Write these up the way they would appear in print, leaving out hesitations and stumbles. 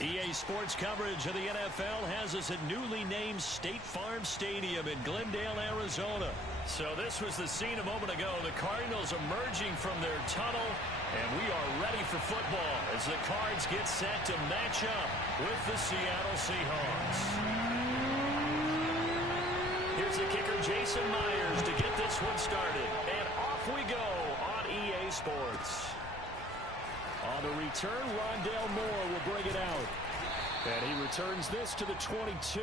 EA Sports coverage of the NFL has us at newly named State Farm Stadium in Glendale, Arizona. So this was the scene a moment ago. The Cardinals emerging from their tunnel, and we are ready for football as the Cards get set to match up with the Seattle Seahawks. Here's the kicker, Jason Myers, to get this one started. And off we go on EA Sports. On the return, Rondale Moore will bring it out. And he returns this to the 22.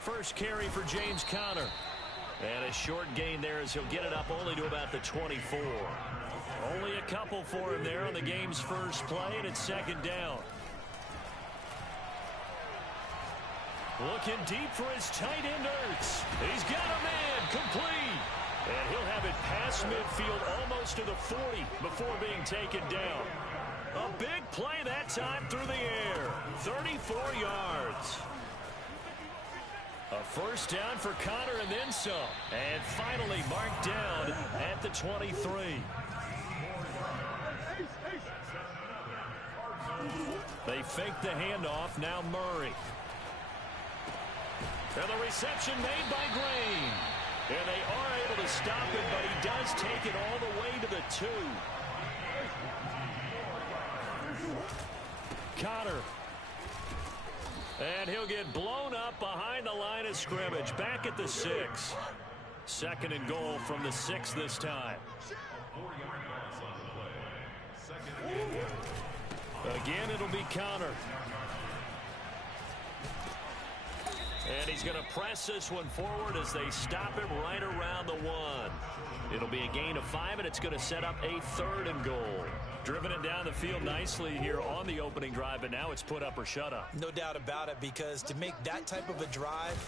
First carry for James Conner. And a short gain there as he'll get it up only to about the 24. Only a couple for him there on the game's first play, and it's second down. Looking deep for his tight end, Ertz. He's got a man, complete. And he'll have it past midfield almost to the 40 before being taken down. A big play that time through the air. 34 yards. A first down for Conner and then some. And finally marked down at the 23. They fake the handoff. Now Murray. And the reception made by Green. And they are able to stop him, but he does take it all the way to the 2. Conner. And he'll get blown up behind the line of scrimmage. Back at the 6. Second and goal from the 6 this time. Again, it'll be Conner. And he's going to press this one forward as they stop him right around the 1. It'll be a gain of 5, and it's going to set up a 3rd and goal. Driven it down the field nicely here on the opening drive, but now it's put up or shut up. No doubt about it, because to make that type of a drive.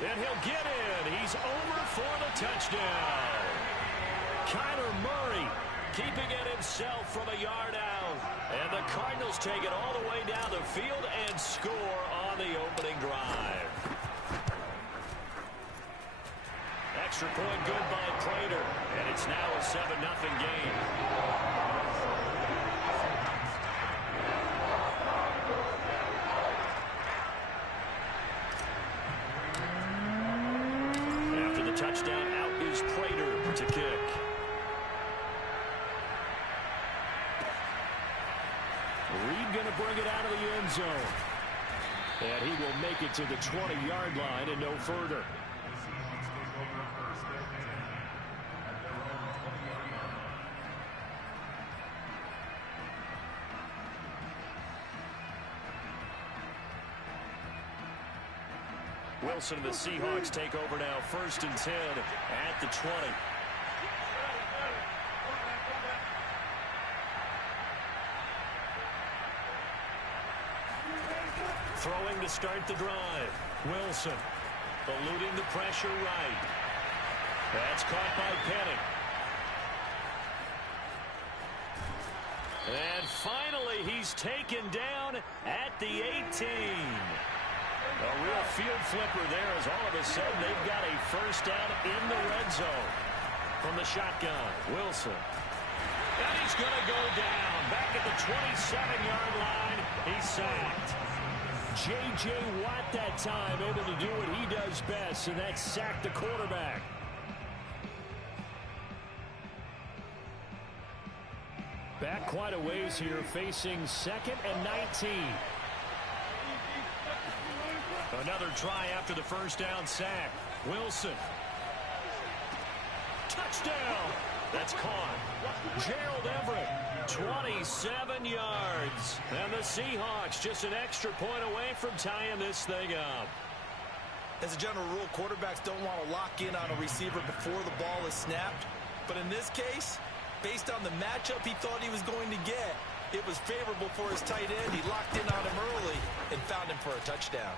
And he'll get in. He's over for the touchdown. Kyler Murray keeping it himself from a yard out. And the Cardinals take it all the way down the field and score on the opening drive. Extra point good by Prater. And it's now a 7-0 game. After the touchdown, out is Prater to kick. Reed going to bring it out of the end zone. And he will make it to the 20-yard line and no further. Wilson and the Seahawks take over now, 1st and 10 at the 20. Throwing to start the drive. Wilson eluding the pressure right. That's caught by Penning. And finally, he's taken down at the 18. A real field flipper there as all of a sudden they've got a first down in the red zone. From the shotgun, Wilson. And he's going to go down. Back at the 27-yard line, he's sacked. J.J. Watt that time able to do what he does best, and that's sack the quarterback. Back quite a ways here, facing 2nd and 19. Another try after the first down sack. Wilson. Touchdown. That's caught. Gerald Everett, 27 yards. And the Seahawks just an extra point away from tying this thing up. As a general rule, quarterbacks don't want to lock in on a receiver before the ball is snapped. But in this case, based on the matchup he thought he was going to get, it was favorable for his tight end. He locked in on him early and found him for a touchdown.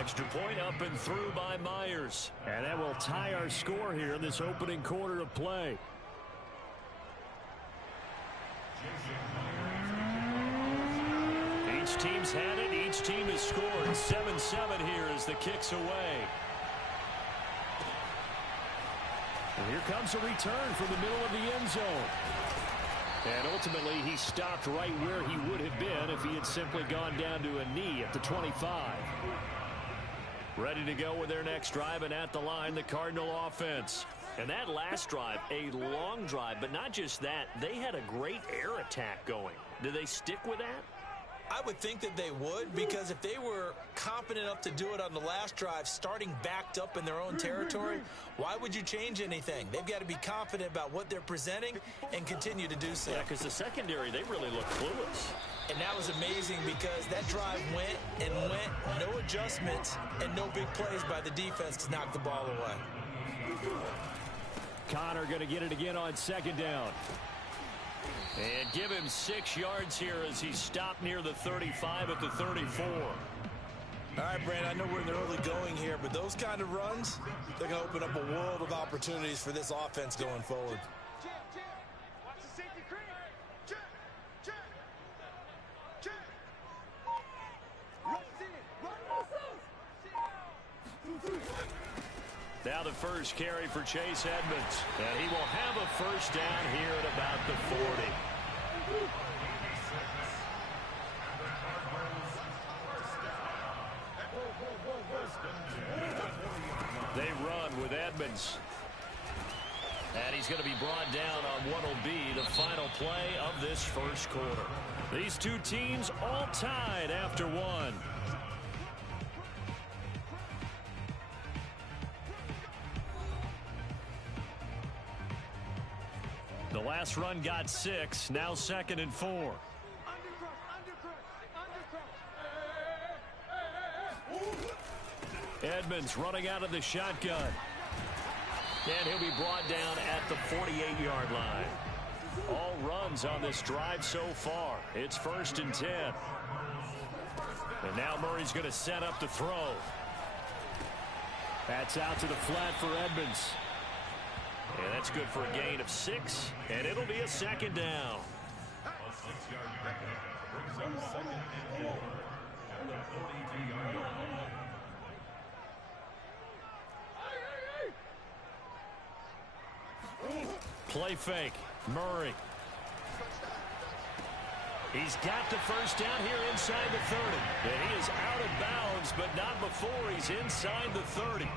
Extra point up and through by Myers. And that will tie our score here in this opening quarter of play. Each team's had it. Each team has scored. 7-7 here as the kick's away. And here comes a return from the middle of the end zone. And ultimately, he stopped right where he would have been if he had simply gone down to a knee at the 25. Ready to go with their next drive, and at the line, the Cardinal offense. And that last drive, a long drive, but not just that. They had a great air attack going. Do they stick with that? I would think that they would, because if they were confident enough to do it on the last drive, starting backed up in their own territory, why would you change anything? They've got to be confident about what they're presenting and continue to do so. Yeah, because the secondary, they really look clueless. And that was amazing because that drive went and went, no adjustments, and no big plays by the defense to knock the ball away. Connor going to get it again on second down. And give him 6 yards here as he stopped near the 35 at the 34. All right, Brandon, I know we're in the early going here, but those kind of runs, they're going to open up a world of opportunities for this offense going forward. Now the first carry for Chase Edmonds. And he will have a first down here at about the 40. They run with Edmonds. And he's going to be brought down on what will be the final play of this first quarter. These two teams all tied after one. The last run got 6, now 2nd and 4. Edmonds running out of the shotgun. And he'll be brought down at the 48-yard line. All runs on this drive so far. It's 1st and 10. And now Murray's going to set up the throw. That's out to the flat for Edmonds. And that's good for a gain of 6, and it'll be a 2nd down. Play fake, Murray. He's got the first down here inside the 30. And he is out of bounds, but not before he's inside the 30.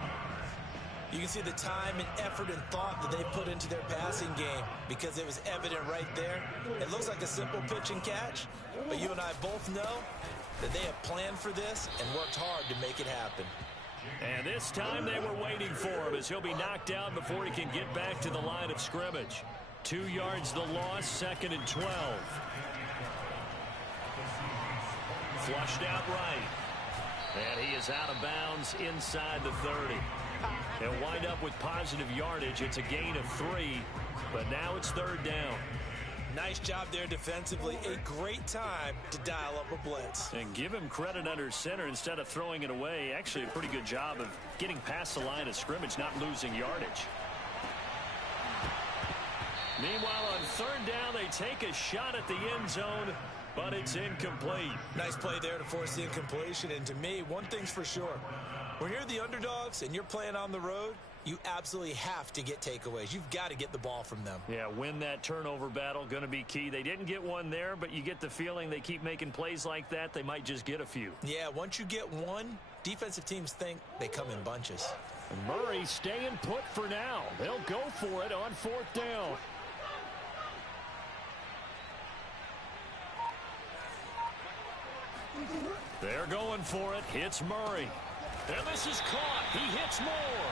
You can see the time and effort and thought that they put into their passing game because it was evident right there. It looks like a simple pitch and catch, but you and I both know that they have planned for this and worked hard to make it happen. And this time they were waiting for him as he'll be knocked down before he can get back to the line of scrimmage. 2 yards the loss, 2nd and 12. Flushed out right. And he is out of bounds inside the 30. He'll wind up with positive yardage. It's a gain of 3, but now it's 3rd down. Nice job there defensively. A great time to dial up a blitz. And give him credit under center instead of throwing it away. Actually, a pretty good job of getting past the line of scrimmage, not losing yardage. Meanwhile, on 3rd down, they take a shot at the end zone, but it's incomplete. Nice play there to force the incompletion. And to me, one thing's for sure. When you're the underdogs and you're playing on the road, you absolutely have to get takeaways. You've got to get the ball from them. Yeah, win that turnover battle, going to be key. They didn't get one there, but you get the feeling they keep making plays like that, they might just get a few. Yeah, once you get one, defensive teams think they come in bunches. And Murray staying put for now. They'll go for it on 4th down. They're going for it. Hits Murray. And this is caught. He hits more.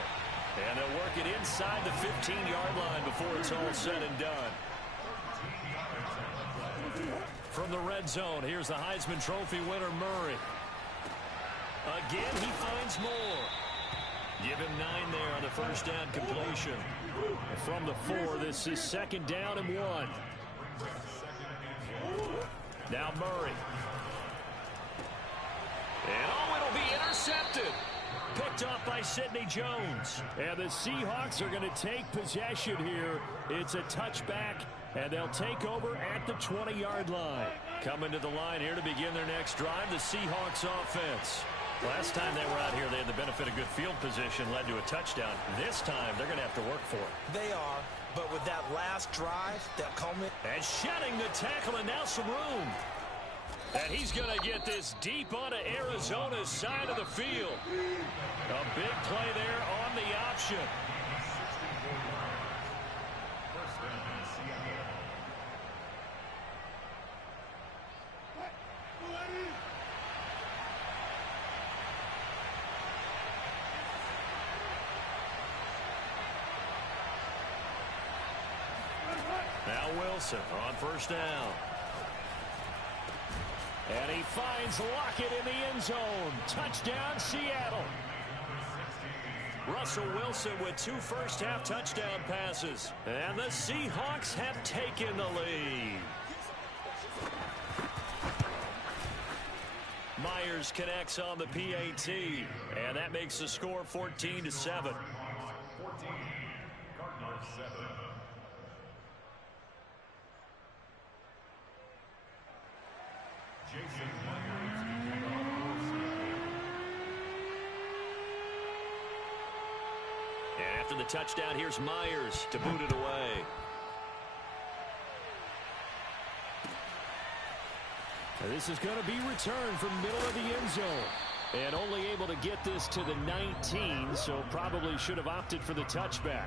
And they'll work it inside the 15-yard line before it's all said and done. From the red zone, here's the Heisman Trophy winner, Murray. Again, he finds more. Give him 9 there on the first down completion. And from the 4, this is 2nd down and 1. Now Murray. And oh, it'll be intercepted. Picked off by Sidney Jones. And the Seahawks are going to take possession here. It's a touchback, and they'll take over at the 20-yard line. Coming to the line here to begin their next drive, the Seahawks offense. Last time they were out here, they had the benefit of good field position, led to a touchdown. This time, they're going to have to work for it. They are, but with that last drive, that culminate. And shedding the tackle, and now some room. And he's going to get this deep onto Arizona's side of the field. A big play there on the option. Now Wilson on first down. And he finds Lockett in the end zone. Touchdown, Seattle. Russell Wilson with 2 first-half touchdown passes. And the Seahawks have taken the lead. Myers connects on the PAT. And that makes the score 14-7. And after the touchdown, here's Myers to boot it away. And this is going to be returned from middle of the end zone. And only able to get this to the 19, so probably should have opted for the touchback.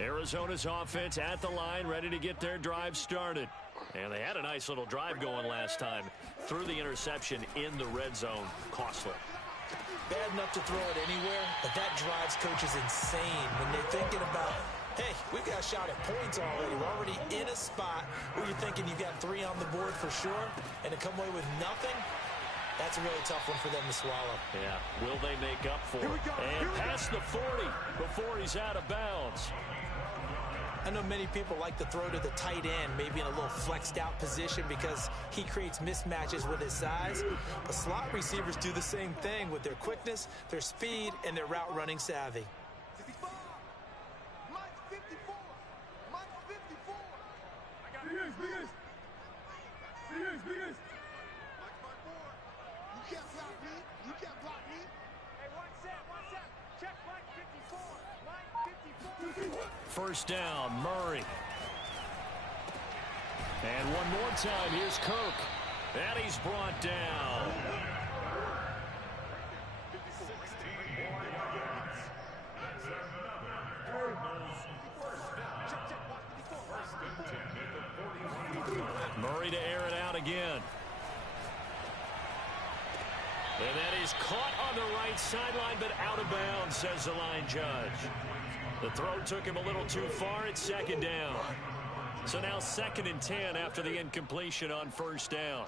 Arizona's offense at the line, ready to get their drive started. And they had a nice little drive going last time. Threw the interception in the red zone. Costly. Bad enough to throw it anywhere, but that drives coaches insane when they're thinking about, hey, we've got a shot at points already. We're already in a spot where you're thinking you've got 3 on the board for sure, and to come away with nothing, that's a really tough one for them to swallow. Yeah, will they make up for it? And past the 40 before he's out of bounds. I know many people like to throw to the tight end, maybe in a little flexed out position because he creates mismatches with his size. But slot receivers do the same thing with their quickness, their speed, and their route running savvy. First down, Murray. And one more time, here's Kirk. And he's brought down. Murray to air it out again. And that is caught on the right sideline, but out of bounds, says the line judge. The throw took him a little too far. It's second down. So now 2nd and 10 after the incompletion on first down.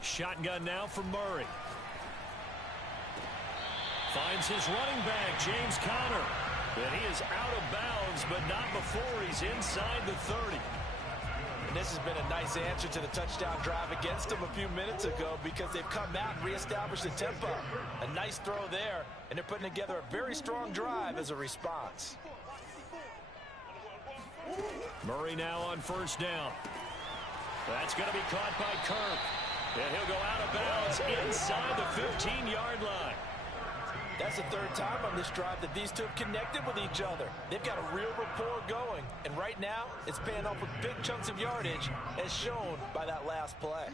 Shotgun now for Murray. Finds his running back, James Conner. And he is out of bounds, but not before he's inside the 30. And this has been a nice answer to the touchdown drive against them a few minutes ago because they've come out and reestablished the tempo. A nice throw there, and they're putting together a very strong drive as a response. Murray now on first down. That's going to be caught by Kirk. And he'll go out of bounds inside the 15-yard line. That's the 3rd time on this drive that these two have connected with each other. They've got a real rapport going. And right now, it's paying off with big chunks of yardage, as shown by that last play.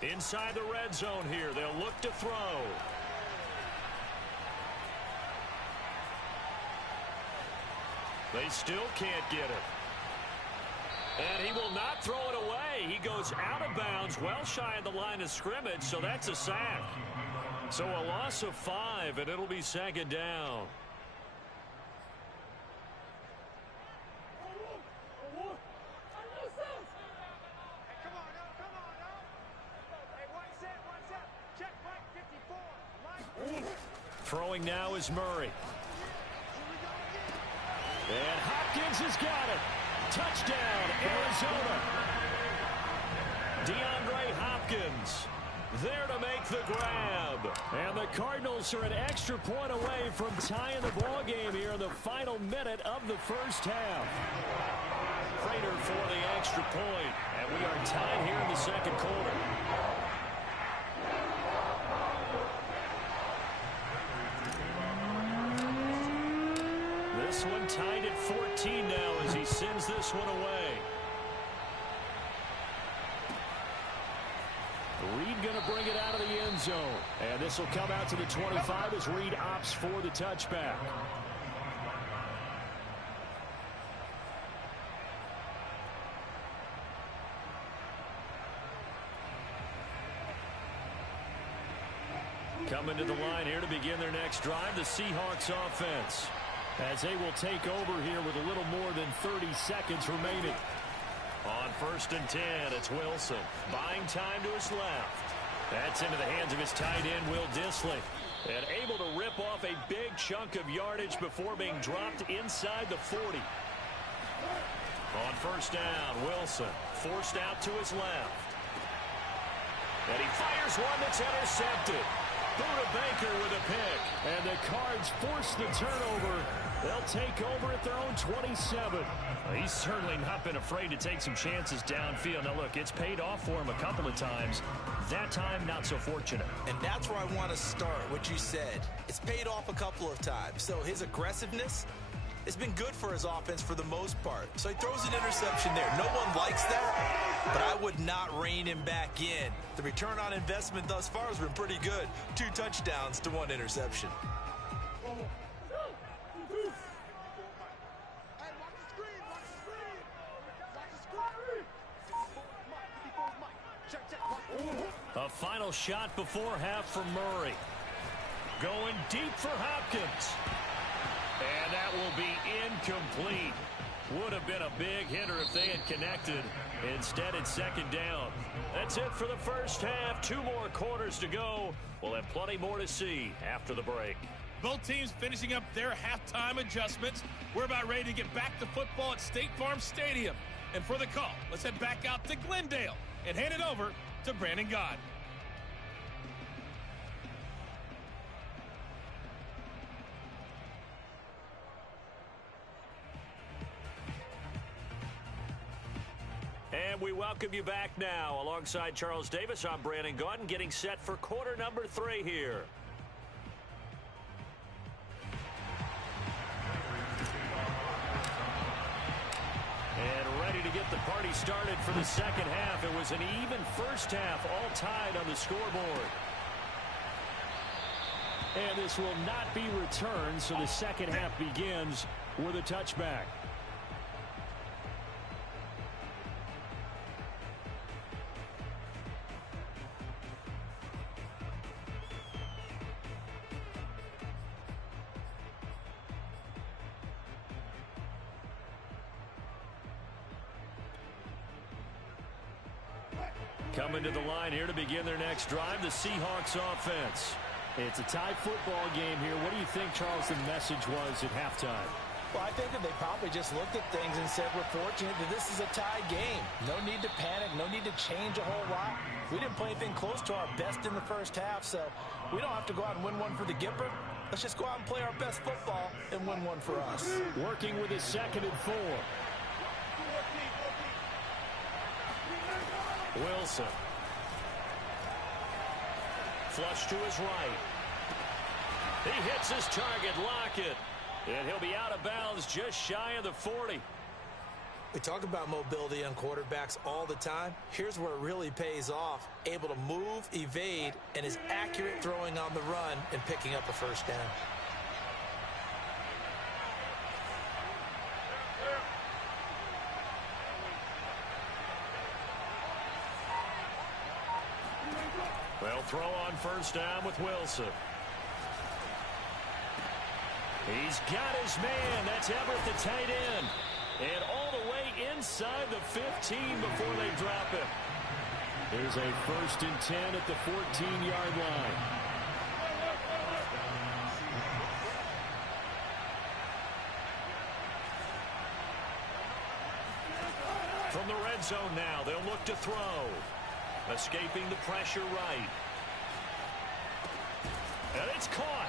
Inside the red zone here, they'll look to throw. They still can't get it. And he will not throw it away. He goes out of bounds, well shy of the line of scrimmage, so that's a sack. So a loss of 5, and it'll be second down. Throwing now is Murray. And Hopkins has got it. Touchdown, Arizona. DeAndre Hopkins there to make the grab. And the Cardinals are an extra point away from tying the ball game here in the final minute of the first half. Prater for the extra point. And we are tied here in the second quarter. This one tied at 14 now as he sends this one away. Reed going to bring it out of the end zone. And this will come out to the 25 as Reed opts for the touchback. Coming to the line here to begin their next drive, the Seahawks offense, as they will take over here with a little more than 30 seconds remaining. On 1st and 10, it's Wilson. Buying time to his left. That's into the hands of his tight end, Will Dissly. And able to rip off a big chunk of yardage before being dropped inside the 40. On 1st down, Wilson forced out to his left. And he fires one that's intercepted. Buda Baker with a pick. And the Cards force the turnover. They'll take over at their own 27. He's certainly not been afraid to take some chances downfield. Now, look, it's paid off for him a couple of times. That time, not so fortunate. And that's where I want to start, what you said. It's paid off a couple of times. So his aggressiveness has been good for his offense for the most part. So he throws an interception there. No one likes that, but I would not rein him back in. The return on investment thus far has been pretty good. 2 touchdowns to 1 interception. A final shot before half from Murray. Going deep for Hopkins. And that will be incomplete. Would have been a big hitter if they had connected. Instead, it's second down. That's it for the first half. 2 more quarters to go. We'll have plenty more to see after the break. Both teams finishing up their halftime adjustments. We're about ready to get back to football at State Farm Stadium. And for the call, let's head back out to Glendale and hand it over to Brandon God. And we welcome you back now. Alongside Charles Davis, I'm Brandon Gaudin, getting set for quarter number 3 here. And ready to get the party started for the second half. It was an even first half, all tied on the scoreboard. And this will not be returned, so the second half begins with a touchback. Coming to the line here to begin their next drive, the Seahawks offense. It's a tie football game here. What do you think, Charles, the message was at halftime? Well, I think that they probably just looked at things and said, we're fortunate that this is a tie game. No need to panic, no need to change a whole lot. We didn't play anything close to our best in the first half, so we don't have to go out and win one for the Gipper. Let's just go out and play our best football and win one for us. Working with his 2nd and 4. Wilson. Flush to his right. He hits his target, Lockett. And he'll be out of bounds just shy of the 40. We talk about mobility on quarterbacks all the time. Here's where it really pays off. Able to move, evade, and is accurate throwing on the run and picking up a first down. They'll throw on first down with Wilson. He's got his man. That's Everett, the tight end. And all the way inside the 15 before they drop it. There's a 1st and 10 at the 14-yard line. From the red zone now, they'll look to throw. Escaping the pressure right. And it's caught.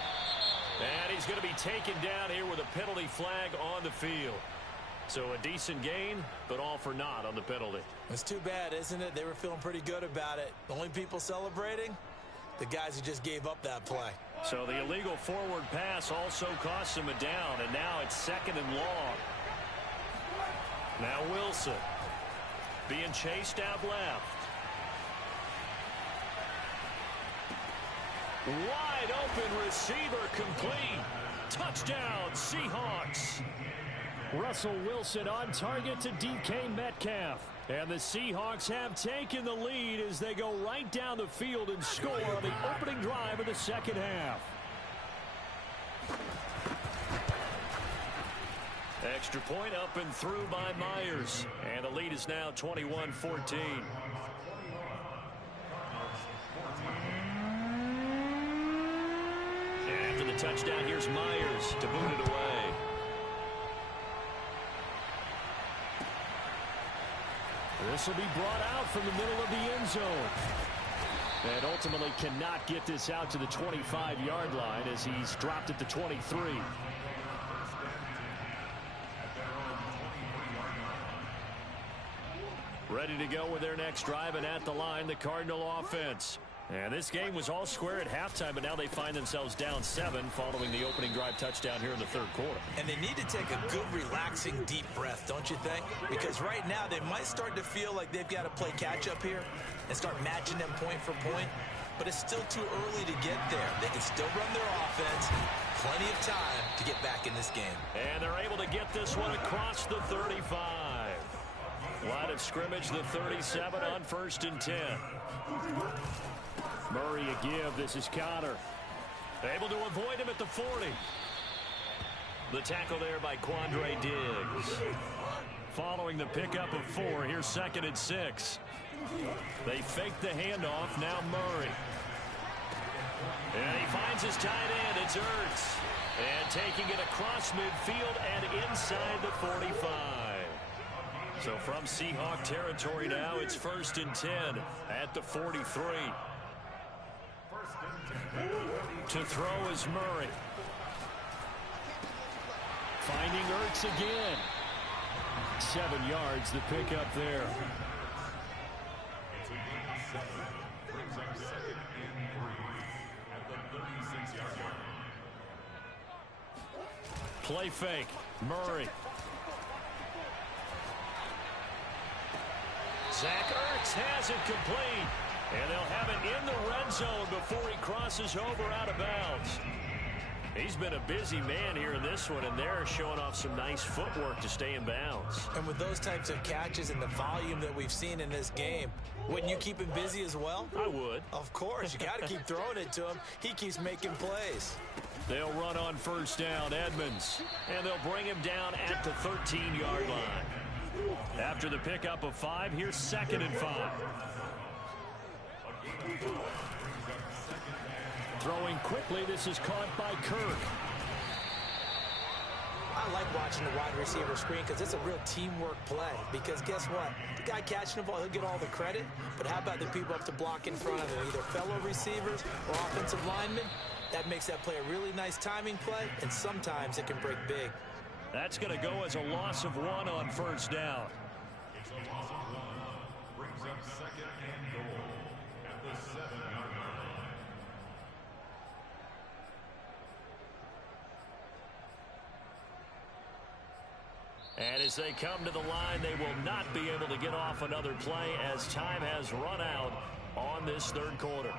And he's going to be taken down here with a penalty flag on the field. So a decent gain, but all for naught on the penalty. It's too bad, isn't it? They were feeling pretty good about it. The only people celebrating, the guys who just gave up that play. So the illegal forward pass also cost him a down, and now it's 2nd and long. Now Wilson being chased out left. Wide open receiver complete. Touchdown, Seahawks. Russell Wilson on target to DK Metcalf. And the Seahawks have taken the lead as they go right down the field and score on the opening drive of the second half. Extra point up and through by Myers. And the lead is now 21-14. After the touchdown, here's Myers to boot it away. This will be brought out from the middle of the end zone. And ultimately cannot get this out to the 25-yard line as he's dropped at the 23. Ready to go with their next drive, and at the line, the Cardinal offense. And this game was all square at halftime, but now they find themselves down 7 following the opening drive touchdown here in the 3rd quarter. And they need to take a good, relaxing, deep breath, don't you think? Because right now they might start to feel like they've got to play catch-up here and start matching them point for point. But it's still too early to get there. They can still run their offense. Plenty of time to get back in this game. And they're able to get this one across the 35. Line of scrimmage, the 37 on 1st and 10. Murray a give. This is Connor. Able to avoid him at the 40. The tackle there by Quandre Diggs. Following the pickup of 4, here's 2nd and 6. They fake the handoff. Now Murray. And he finds his tight end. It's Ertz. And taking it across midfield and inside the 45. So from Seahawk territory now, it's 1st and 10 at the 43. To throw is Murray. Finding Ertz again. 7 yards, the pickup there. Play fake. Murray. Zach Ertz has it complete. And they'll have it in the red zone before he crosses over out of bounds. He's been a busy man here in this one, and they're showing off some nice footwork to stay in bounds. And with those types of catches and the volume that we've seen in this game, wouldn't you keep him busy as well? I would. Of course. You got to keep throwing it to him. He keeps making plays. They'll run on first down, Edmonds. And they'll bring him down at the 13-yard line. After the pickup of 5, here's 2nd and 5. Throwing quickly, this is caught by Kirk. I like watching the wide receiver screen because it's a real teamwork play. Because guess what? The guy catching the ball, he'll get all the credit. But how about the people up to block in front of him? Either fellow receivers or offensive linemen. That makes that play a really nice timing play, and sometimes it can break big. That's going to go as a loss of 1 on first down. It's a loss of 1. Brings up 2nd and goal at the 7-yard line. And as they come to the line, they will not be able to get off another play as time has run out on this 3rd quarter.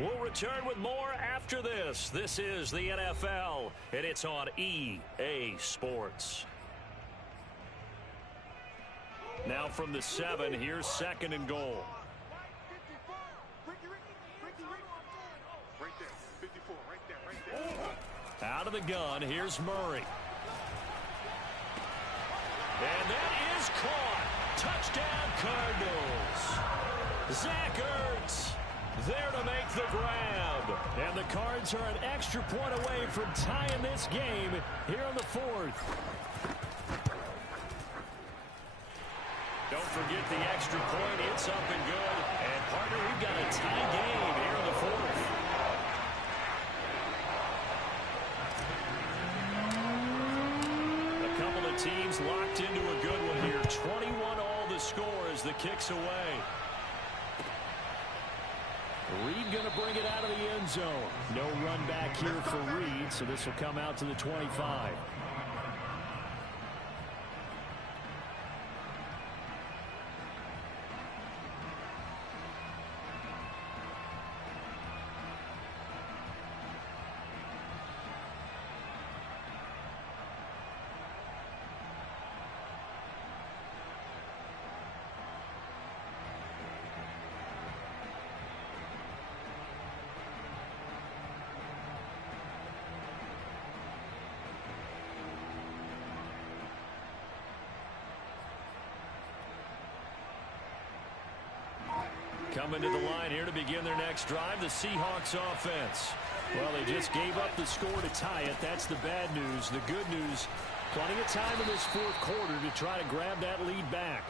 We'll return with more after this. This is the NFL, and it's on EA Sports. Now from the 7, here's 2nd and goal. Out of the gun, here's Murray. And that is caught. Touchdown, Cardinals. Zach Ertz there to make the grab. And the Cards are an extra point away from tying this game here in the fourth. Don't forget the extra point. It's up and good. And, partner, we've got a tie game here in the fourth. A couple of teams locked into a good one here. 21 all the score as the kick's away. Reed going to bring it out of the end zone. No run back here for Reed, so this will come out to the 25. Coming to the line here to begin their next drive, the Seahawks offense. Well, they just gave up the score to tie it. That's the bad news. The good news, plenty of time in this fourth quarter to try to grab that lead back.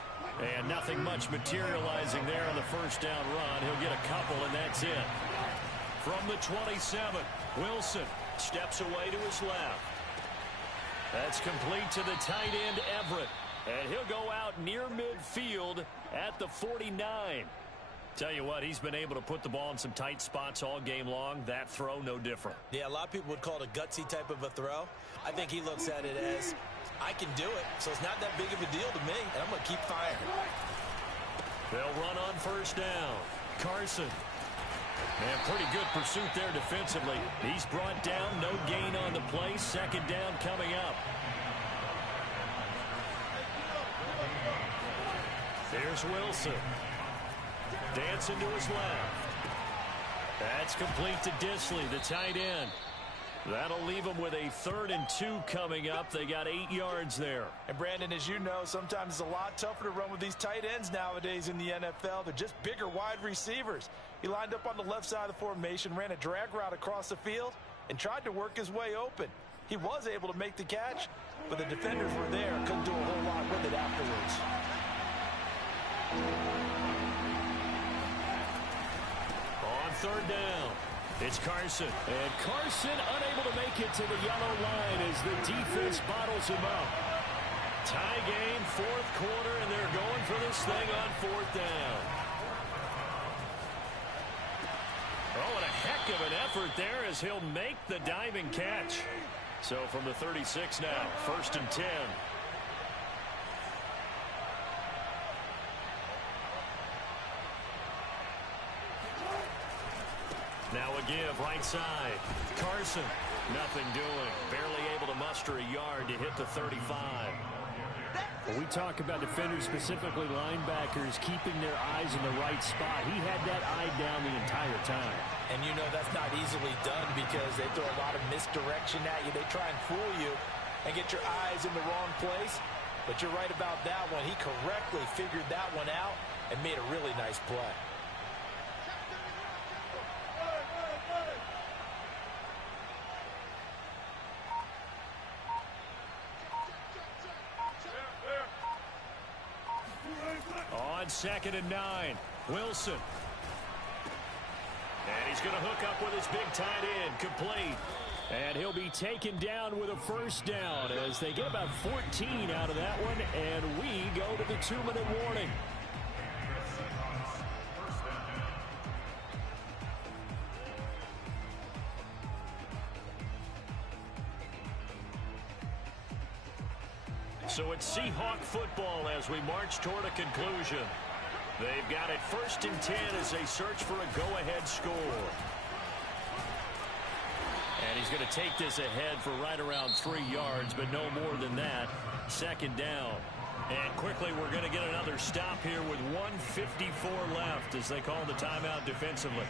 And nothing much materializing there on the first down run. He'll get a couple, and that's it. From the 27, Wilson steps away to his left. That's complete to the tight end, Everett. And he'll go out near midfield at the 49. Tell you what, he's been able to put the ball in some tight spots all game long. That throw, no different. Yeah, a lot of people would call it a gutsy type of a throw. I think he looks at it as, I can do it, so it's not that big of a deal to me, and I'm going to keep firing. They'll run on first down. Carson. And pretty good pursuit there defensively. He's brought down, no gain on the play. Second down coming up. There's Wilson. Dancing to his left. That's complete to Disley, the tight end. That'll leave them with a 3rd and 2 coming up. They got 8 yards there. And, Brandon, as you know, sometimes it's a lot tougher to run with these tight ends nowadays in the NFL. They're just bigger wide receivers. He lined up on the left side of the formation, ran a drag route across the field, and tried to work his way open. He was able to make the catch, but the defenders were there, couldn't do a whole lot with it afterwards. On third down, it's Carson. And Carson unable to make it to the yellow line as the defense bottles him up. Tie game, fourth quarter, and they're going for this thing on fourth down. Oh, and a heck of an effort there as he'll make the diving catch. So from the 36 now, 1st and 10. Now a give, right side. Carson, nothing doing. Barely able to muster a yard to hit the 35. When we talk about defenders, specifically linebackers, keeping their eyes in the right spot, he had that eye down the entire time. And you know that's not easily done because they throw a lot of misdirection at you. They try and fool you and get your eyes in the wrong place. But you're right about that one. He correctly figured that one out and made a really nice play. On 2nd and 9, Wilson. And he's going to hook up with his big tight end, complete. And he'll be taken down with a first down as they get about 14 out of that one, and we go to the 2-minute warning. So it's Seahawk football as we march toward a conclusion. They've got it 1st and 10 as they search for a go-ahead score. And he's going to take this ahead for right around 3 yards, but no more than that. 2nd down. And quickly we're going to get another stop here with 1:54 left as they call the timeout defensively.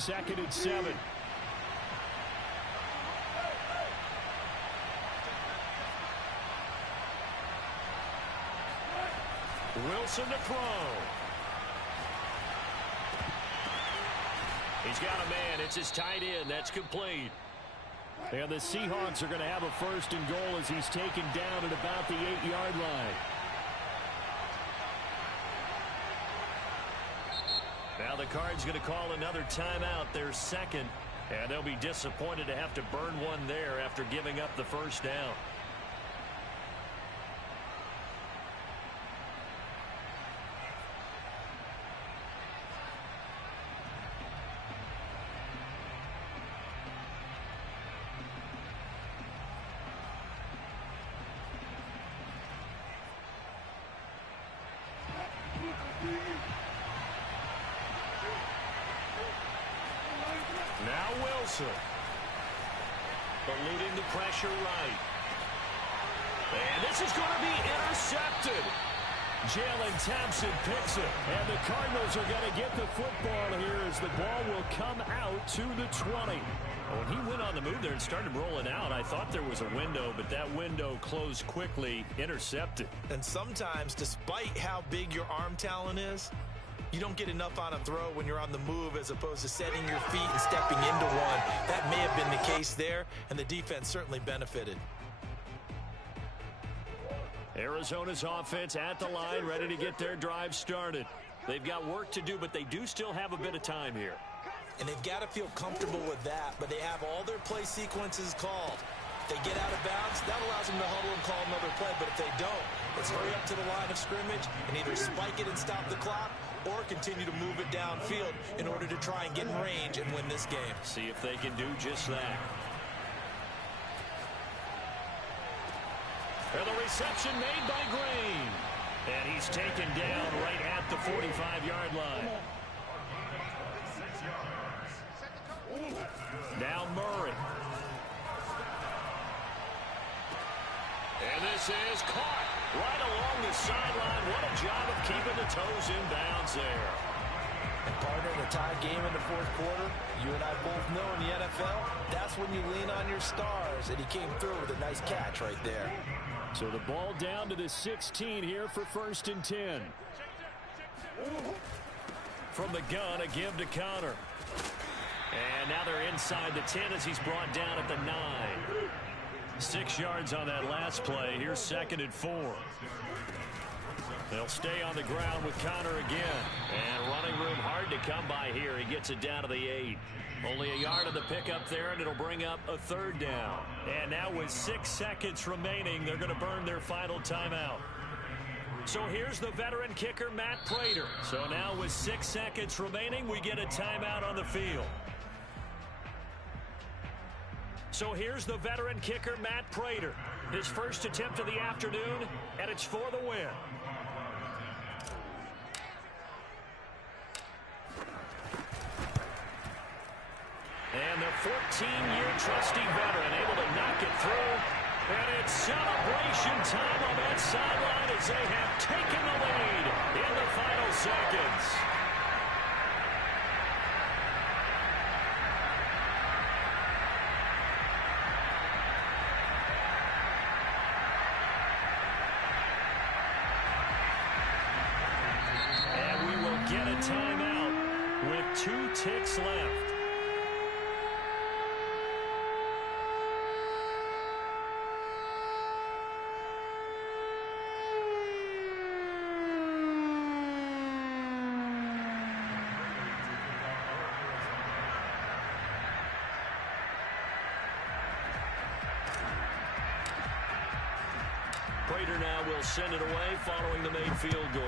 2nd and 7. Wilson to throw. He's got a man. It's his tight end. That's complete. And the Seahawks are going to have a 1st and goal as he's taken down at about the 8-yard line. Now the Cards going to call another timeout, their 2nd. And they'll be disappointed to have to burn one there after giving up the 1st down. Now Wilson. Eluding the pressure right. And this is going to be intercepted. Jalen Thompson picks it. And the Cardinals are going to get the football here as the ball will come out to the 20. When he went on the move there and started rolling out, I thought there was a window, but that window closed quickly, intercepted. And sometimes, despite how big your arm talent is, you don't get enough on a throw when you're on the move as opposed to setting your feet and stepping into one. That may have been the case there, and the defense certainly benefited. Arizona's offense at the line, ready to get their drive started. They've got work to do, but they do still have a bit of time here. And they've got to feel comfortable with that, but they have all their play sequences called. If they get out of bounds, that allows them to huddle and call another play, but if they don't, let's hurry up to the line of scrimmage and either spike it and stop the clock or continue to move it downfield in order to try and get in range and win this game. See if they can do just that. And the reception made by Green. And he's taken down right at the 45-yard line. Now Murray. And this is caught right along the sideline. What a job of keeping the toes in bounds there. And partner, in a tie game in the 4th quarter, you and I both know in the NFL, that's when you lean on your stars. And he came through with a nice catch right there. So the ball down to the 16 here for 1st and 10. From the gun, a give to Connor. And now they're inside the 10 as he's brought down at the 9. 6 yards on that last play. Here's 2nd and 4. They'll stay on the ground with Connor again. And running room hard to come by here. He gets it down to the 8. Only a yard of the pickup there, and it'll bring up a 3rd down. And now with 6 seconds remaining, they're going to burn their final timeout. So here's the veteran kicker, Matt Prater. So now with 6 seconds remaining, we get a timeout on the field. So here's the veteran kicker, Matt Prater. His first attempt of the afternoon, and it's for the win. And the 14-year trusty veteran able to knock it through. And it's celebration time on that sideline as they have taken the lead in the final seconds. And we will get a timeout with 2 ticks left. Prater now will send it away following the made field goal.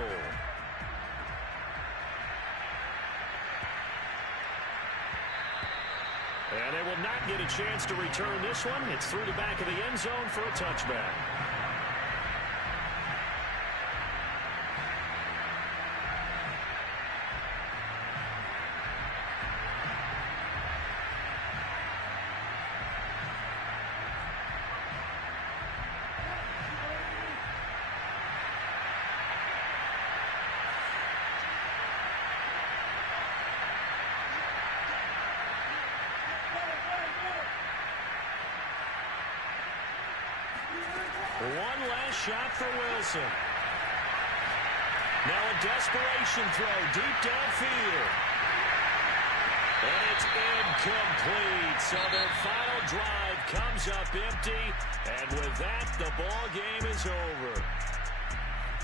And they will not get a chance to return this one. It's through the back of the end zone for a touchback. One last shot for Wilson. Now a desperation throw deep downfield. And it's incomplete. So their final drive comes up empty. And with that, the ball game is over.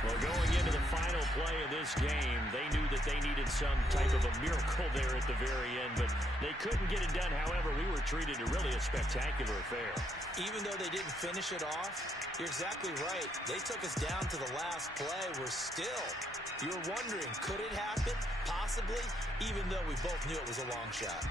Well, going into the final play of this game, they knew that they needed some type of a miracle there at the very end, but they couldn't get it done. However, we were treated to really a spectacular affair. Even though they didn't finish it off, you're exactly right. They took us down to the last play. You were wondering, could it happen? Possibly, even though we both knew it was a long shot.